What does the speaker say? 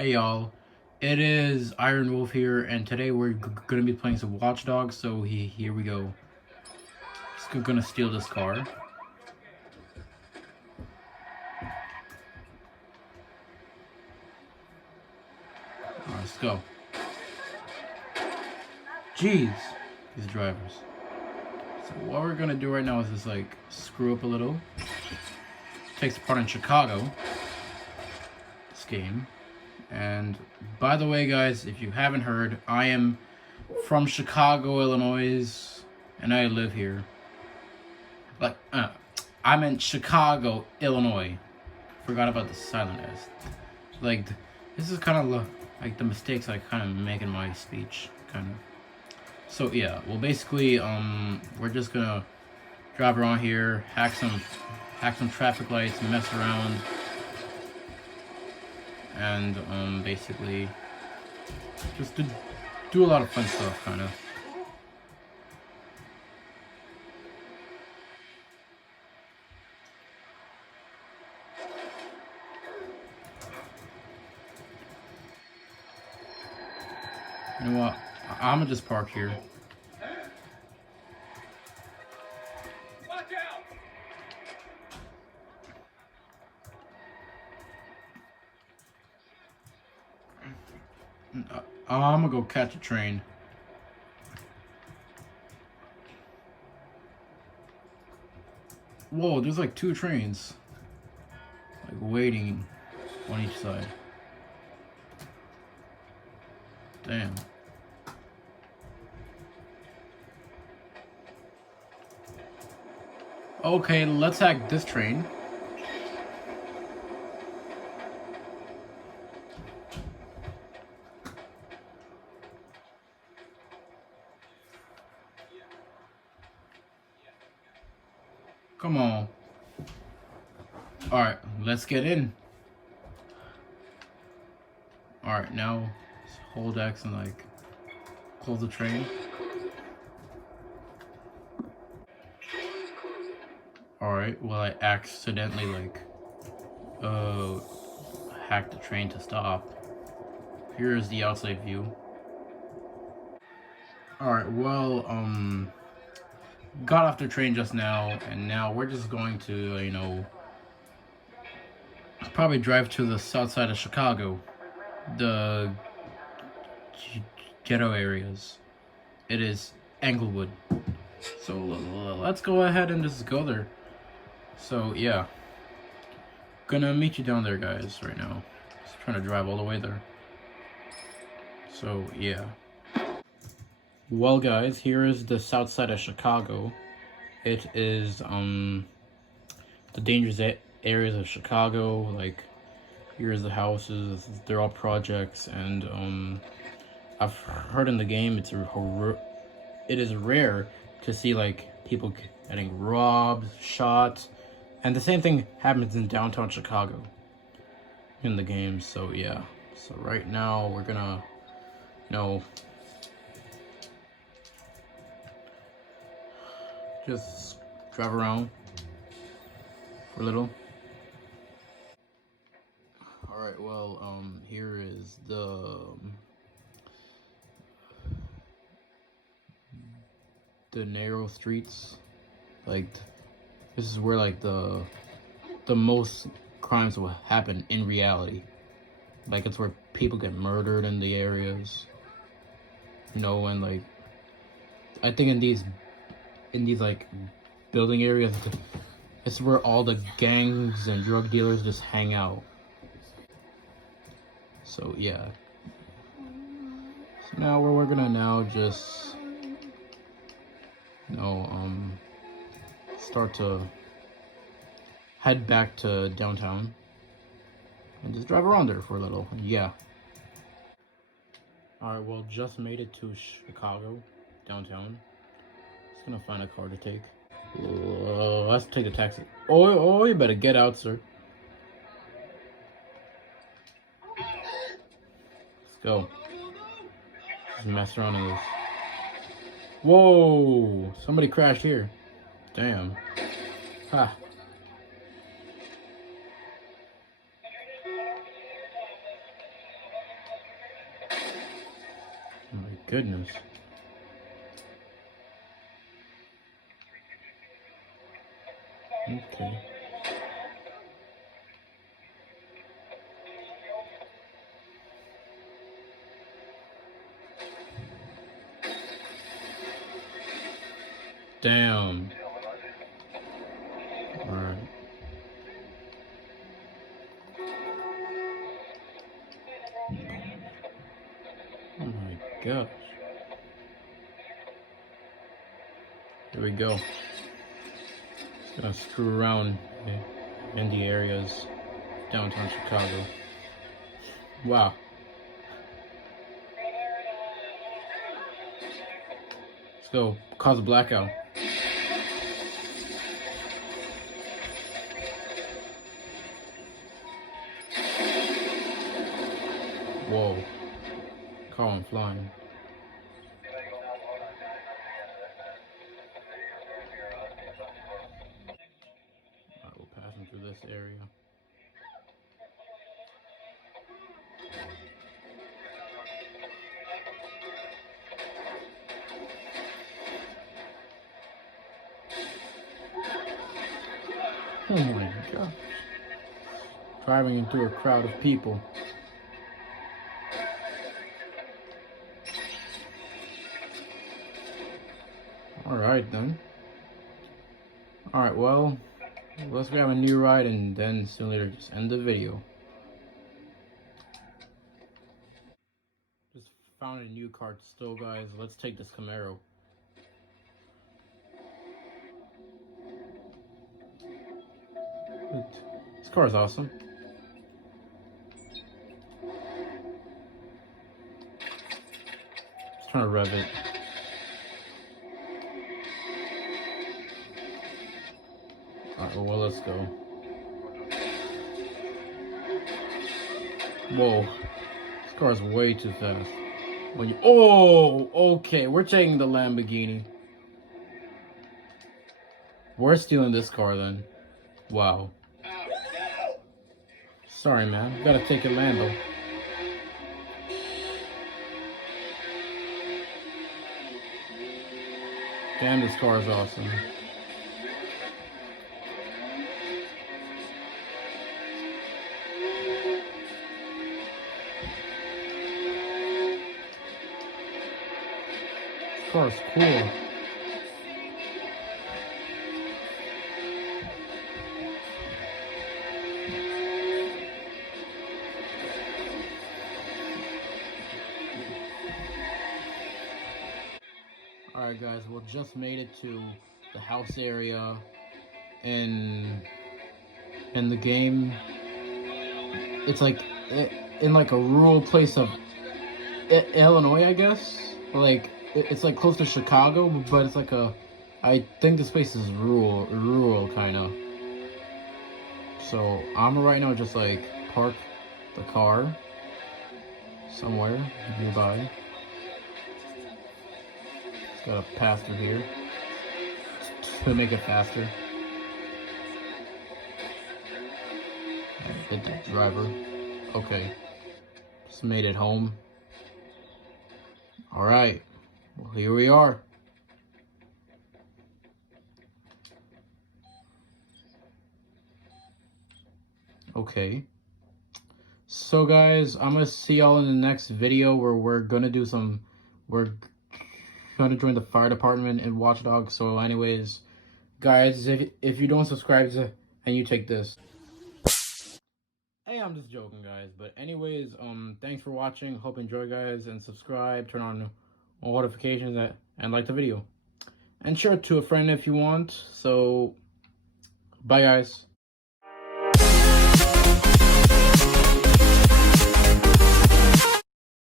Hey y'all, it is Iron Wolf here, and today we're gonna be playing some Watch Dogs. So here we go. Just gonna steal this car. Alright, let's go. Jeez, these drivers. So what we're gonna do right now is just like screw up a little. Takes part in Chicago. This game. And by the way, guys, if you haven't heard, I am from Chicago, Illinois, and I live here. Like, I meant Chicago, Illinois. Forgot about the silent S. Like, this is kind of like the mistakes I kind of make in my speech, kind of. So yeah, well, basically, we're just gonna drive around here, hack some traffic lights, mess around, and basically just do a lot of fun stuff, kind of. You know what? I'm gonna just park here. Watch out! I'm gonna go catch a train. Whoa, there's like 2 trains. Like waiting on each side. Damn. Okay, let's hack this train. Come on. Alright, let's get in. Alright, now hold X and like close the train. Alright, well, I accidentally like hacked the train to stop. Here's the outside view. Alright, well, got off the train just now, and now we're just going to, probably drive to the south side of Chicago, the ghetto areas. It is Englewood. So let's go ahead and just go there. So yeah, gonna meet you down there, guys, right now. Just trying to drive all the way there. So yeah. Well, guys, here is the south side of Chicago. It is the dangerous areas of Chicago. Like, here's the houses. They're all projects, and I've heard in the game it is rare to see like people getting robbed, shot, and the same thing happens in downtown Chicago in the game. So yeah. So right now we're gonna, just drive around for a little. All right. Well, here is the narrow streets. Like, this is where like the most crimes will happen in reality. Like, it's where people get murdered in the areas. And like, I think in these like building areas, it's where all the gangs and drug dealers just hang out. So yeah. So now we're gonna now just start to head back to downtown and just drive around there for a little. Yeah. Alright, well, just made it to Chicago, downtown. Just gonna find a car to take. Let's take a taxi. Oh, you better get out, sir. Let's go. Just mess around in this. Whoa! Somebody crashed here. Damn. Ha. goodness. Okay. Damn. Alright. Oh my gosh. Here we go. Just gonna screw around in the areas downtown Chicago. Wow. Let's go cause a blackout. Whoa. Car went flying. Alright, we're passing through this area. Oh my gosh. Driving into a crowd of people. Alright then. Alright, well, let's grab a new ride and then soon later just end the video. Just found a new car still, guys. Let's take this Camaro. This car is awesome. Just trying to rev it. Alright, well, let's go. Whoa. This car is way too fast. When you, oh, okay. We're taking the Lamborghini. We're stealing this car then. Wow. Sorry, man. Gotta take a Lambo. Damn, this car is awesome. This car is cool. Alright guys, we just made it to the house area in the game. It's like in like a rural place of Illinois, I guess. Like it's like close to Chicago, but it's like a, I think this place is rural kind of. So I'm right now just like park the car somewhere nearby. Gotta pass through here to make it faster. Hit that driver. Okay. Just made it home. Alright. Well, here we are. Okay. So guys, I'm gonna see y'all in the next video where we're gonna join the fire department in Watch Dogs. So anyways, guys, if you don't subscribe to and you take this, hey, I'm just joking, guys. But anyways, thanks for watching. Hope you enjoy, guys, and subscribe, turn on notifications, and like the video, and share it to a friend if you want. So bye, guys.